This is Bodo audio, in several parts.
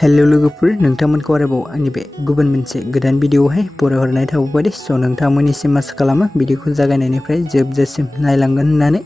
हेलो लोगोफोर नोंथांमोनखौ आरोबाव आंनि बे गुबुन मोनसे गोदान भिडिअआवहाय बरायहरनाय थाबाय स' नोंथांमोननिसिम आसा खालामो भिडिअखौ जागायनायनिफ्राय जोबजासिम नायलांगोन होननानै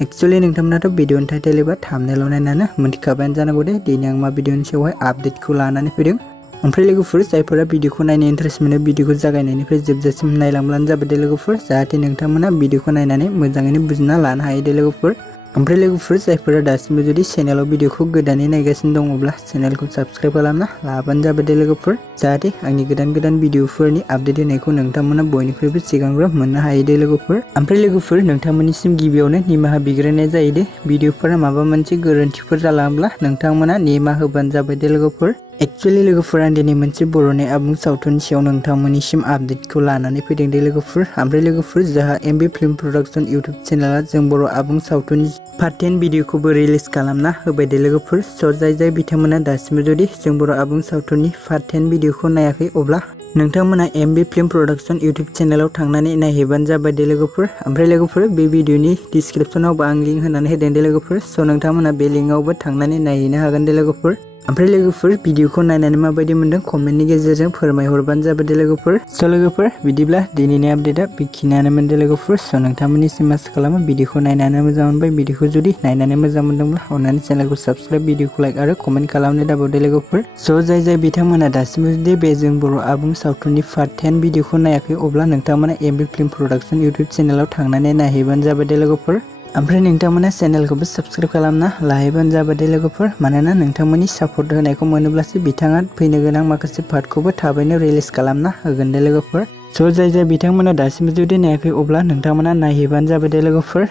एक्चुअली नोंथांमोनाथ' भिडिअनि टाइटेल एबा थाम्बनेइल नायनानै मोनथिखाबायानो जानांगौ दे दिनै आं मा भिडिअनि सायावहाय आपडेटखौ लानानै फैदों। ओमफ्राय लोगोफोर जायफोरा भिडिअखौ नायनो इन्ट्रेस्ट मोनो भिडिअखौ जागायनायनिफ्राय जोबजासिम नायलांब्लानो जाबाय दे लोगोफोर जाहाथे नोंथांमोना भिडिअखौ नायनानै मोजाङैनो बुजिना लानो हायो दे लोगोफोर। ओमफ्राय लोगोफोर जायफोरा दासिमबो जुदि चेनेलाव भिडिअखौ गोदानै नायगासिनो दङब्ला चेनेलखौ साबस्क्राइब खालामना लाबानो जाबाय दे लोगोफोर जाहाथे आंनि गोदान भिडिअफोरनि आपडेट होनायखौ नोंथांमोना बयनिख्रुइबो सिगांग्रो मोननो हायो दे लोगोफोर। ओमफ्राय लोगोफोर नोंथांमोननिसिम गिबियावनो निमाहा बिग्रोनाय जायो दे भिडिअफोरा माबा मोनसे गोरोन्थिफोर जालांब्ला नोंथांमोना निमाहा होबानो जाबाय दे लोगोफोर। एक्चुअली लोगोफोर आं दिनै मोनसे बर'नि आबुं सावथुननि सायाव नोंथांमोननिसिम आपडेटखौ लानानै फैदों दे लोगोफोर। ओमफ्राय लोगोफोर जोंहा एमबि फिल्म प्रडाक्शन इउटुब चेनेला जों बर' आबुं सावथुननि पार्ट 10 भिडिअखौबो रिलिज खालामना होबाय दे लोगोफोर। स' जाय बिथांमोना दासिमबो जुदि जों बर' आबुं सावथुननि पार्ट 10 भिडिअखौ नायाखै अब्ला नोंथांमोना एमबि फिल्म प्रडाक्शन इउटुब चेनेलाव थांनानै नायहैबानो जाबाय दे लोगोफोर। ओमफ्राय लोगोफोर बे भिडिअनि डिसक्रिप्शनावबो आं लिंक होनानै होदों दे लोगोफोर। स' नोंथांमोना बे लिंकआवबो थांनानै नायहैनो हागोन दे लोगोफोर। ओमफ्राय लोगोफोर भिडिअखौ नायनानै माबायदि मोनदों कमेन्टनि गेजेरजों फोरमायहरबानो जाबाय दे लोगोफोर। स' लोगोफोर बिदिब्ला दिनैनि आपडेटआ बेखिनियानोमोन दे लोगोफोर। स' नोंथांमोननिसिम आसा खालामो भिडिअखौ नायनानै मोजां मोनबाय। भिडिअखौ जुदि नायनानै मोजां मोनदोंब्ला अन्नानै चेनेलखौ साबस्क्राइब भिडिअखौ लाइक आरो कमेन्ट खालामनो दाबाव दे लोगोफोर। स' जाय बिथांमोना दासिमबो जुदि बे जों बर' आबुं सावथुननि पार्ट 10 भिडिअखौ नायाखै अब्ला नोंथांमोना एमबि फिल्म प्रडाक्शन इउटुब चेनेलाव थांनानै नायहैबानो जाबाय दे लोगोफोर। ओमफ्राय नोंथांमोना चेनेलखौबो साबस्क्राइब खालामना लाहैबानो जाबाय दे लोगोफोर। मानोना नोंथांमोननि सापर्ट होनायखौ मोनोब्लासो बिथाङा फैनो गोनां माखासे पार्टखौबो थाबैनो रिलिज खालामना होगोन दे लोगोफोर। स' जाय बिथांमोना दासिमबो जुदि नायाखै अब्ला नोंथांमोना नायहैबानो जाबाय दे लोगोफोर।